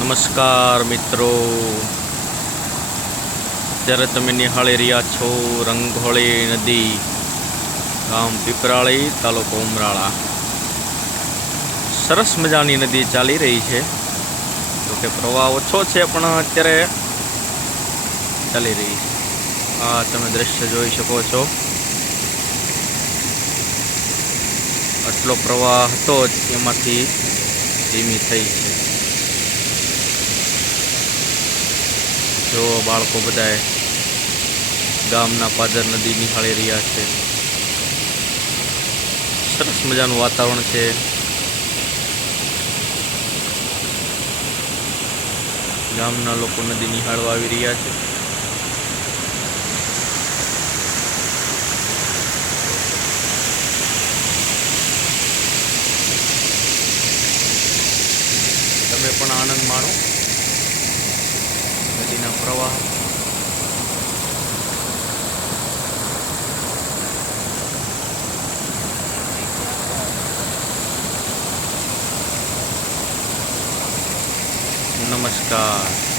નમસ્કાર મિત્રો, અત્યારે તમે નિહાળી રહ્યા છો રંઘોળી નદી, ગામ પીપરાળી, તાલુકો ઉમરાળા. સરસ મજાની નદી ચાલી રહી છે. તો કે પ્રવાહ ઓછો છે પણ અત્યારે ચાલી રહી છે. આ તમે દ્રશ્ય જોઈ શકો છો. આટલો પ્રવાહ હતો એમાંથી ધીમી થઈ છે. જો બાળકો બધાએ ગામના પાદર નદી નિહાળી રહ્યા છે. સરસ મજાનું વાતાવરણ છે. ગામના લોકો નદી નિહાળવા આવી રહ્યા છે. તમે પણ આનંદ માણો નદીના પ્રવાહ. નમસ્કાર.